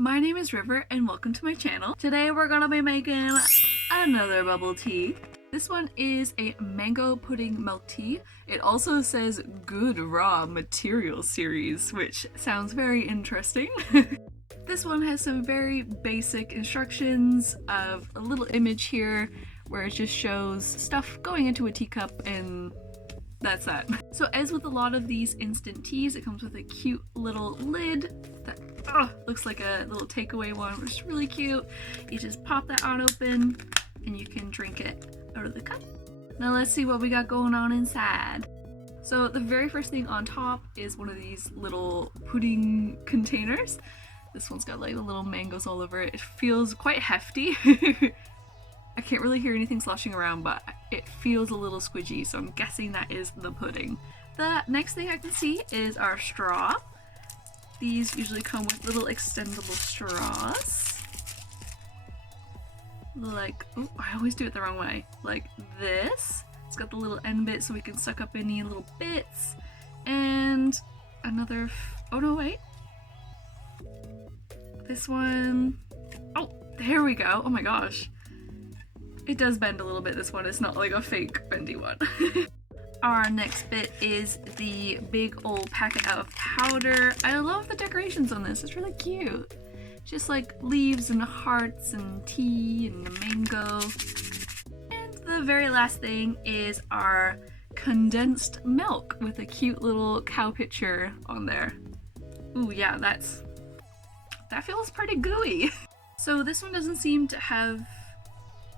my name is River and welcome to my channel. Today we're gonna be making another bubble tea. This one is a mango pudding milk tea. It also says good raw material series, which sounds very interesting. This one has some very basic instructions of a little image here where it just shows stuff going into a teacup and that's that. So as with a lot of these instant teas, it comes with a cute little lid that looks like a little takeaway one, which is really cute. You just pop that on open and you can drink it out of the cup. Now let's see what we got going on inside. So the very first thing on top is one of these little pudding containers. This one's got like the little mangoes all over it. It feels quite hefty. I can't really hear anything sloshing around, but it feels a little squidgy, so I'm guessing that is the pudding. The next thing I can see is our straw. These usually come with little extendable straws. Like, oh, I always do it the wrong way. Like this. It's got the little end bit so we can suck up any little bits. And another, oh no, wait. This one, oh, there we go. Oh my gosh. It does bend a little bit, this one. It's not like a fake bendy one. Our next bit is the big old packet of powder. I love the decorations on this. It's really cute. Just like leaves and hearts and tea and the mango. And the very last thing is our condensed milk with a cute little cow picture on there. Ooh, yeah, that feels pretty gooey. So this one doesn't seem to have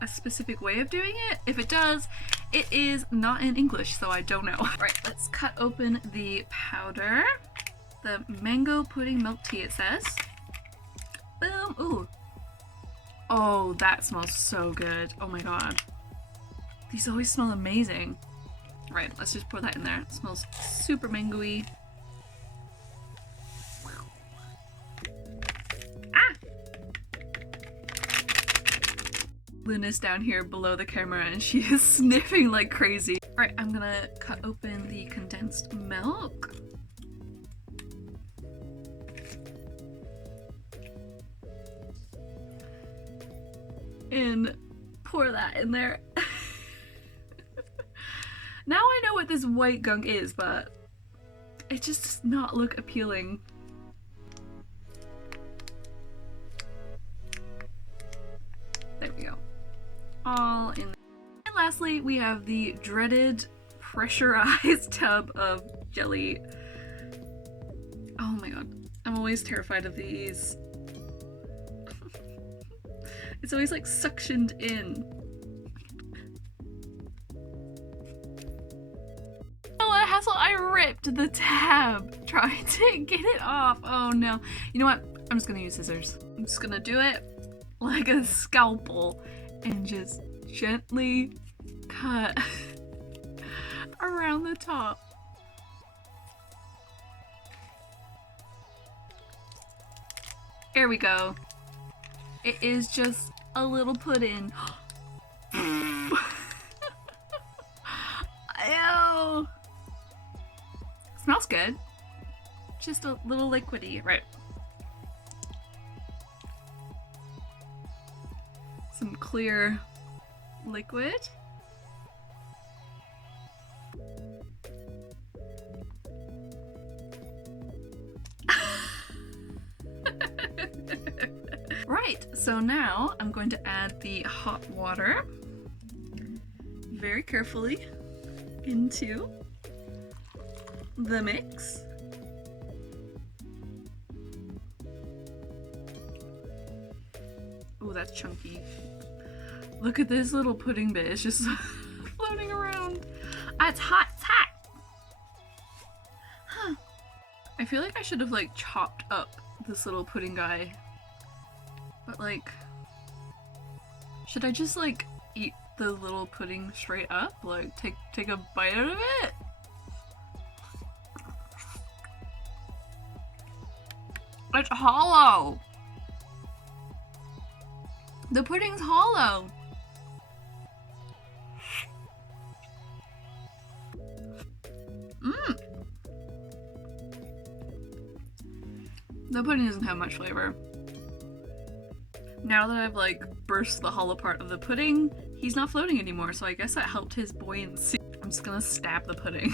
a specific way of doing it. If it does, it is not in English, so I don't know. Right, let's cut open the powder. The mango pudding milk tea, it says. Boom. Ooh. Oh, that smells so good. Oh my god. These always smell amazing. Right, let's just pour that in there. It smells super mango-y. Luna's down here below the camera and she is sniffing like crazy. Alright, I'm gonna cut open the condensed milk. And pour that in there. Now I know what this white gunk is, but it just does not look appealing. There we go. All in. And lastly, we have the dreaded pressurized tub of jelly. Oh my god. I'm always terrified of these. It's always like suctioned in. Oh, what a hassle. I ripped the tab trying to get it off. Oh no. You know what? I'm just gonna use scissors. I'm just gonna do it like a scalpel and just gently cut around the top. There we go. It is just a little pudding. Ew. Smells good. Just a little liquidy, right? Some clear liquid. Right, so now I'm going to add the hot water very carefully into the mix. Oh, that's chunky. Look at this little pudding bit. It's just floating around. Ah, it's hot. It's hot. Huh. I feel like I should have like chopped up this little pudding guy. But like, should I just like eat the little pudding straight up? Like take a bite out of it? It's hollow. The pudding's hollow. The pudding doesn't have much flavor. Now that I've like burst the hollow part of the pudding, he's not floating anymore, so I guess that helped his buoyancy. I'm just gonna stab the pudding.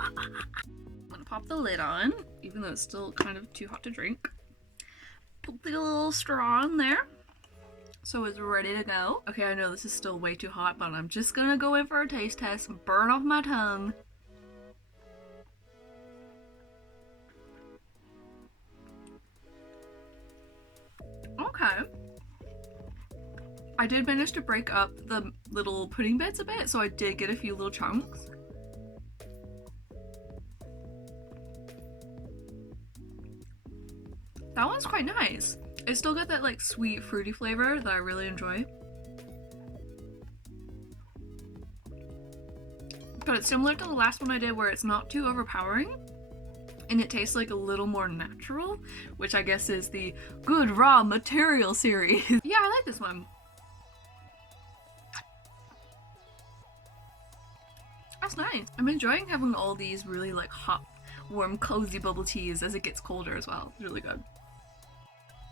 I'm gonna pop the lid on, even though it's still kind of too hot to drink. Put the little straw in there, so it's ready to go. Okay, I know this is still way too hot, but I'm just gonna go in for a taste test, burn off my tongue. Okay. I did manage to break up the little pudding bits a bit, so I did get a few little chunks. That one's quite nice. It's still got that like sweet fruity flavor that I really enjoy. But it's similar to the last one I did where it's not too overpowering and it tastes like a little more natural, which I guess is the good raw material series. Yeah, I like this one. That's nice. I'm enjoying having all these really like hot, warm, cozy bubble teas as it gets colder as well. It's really good.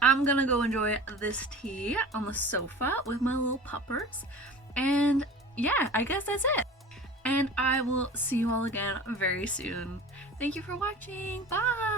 I'm gonna go enjoy this tea on the sofa with my little puppers. And yeah, I guess that's it. And I will see you all again very soon. Thank you for watching. Bye!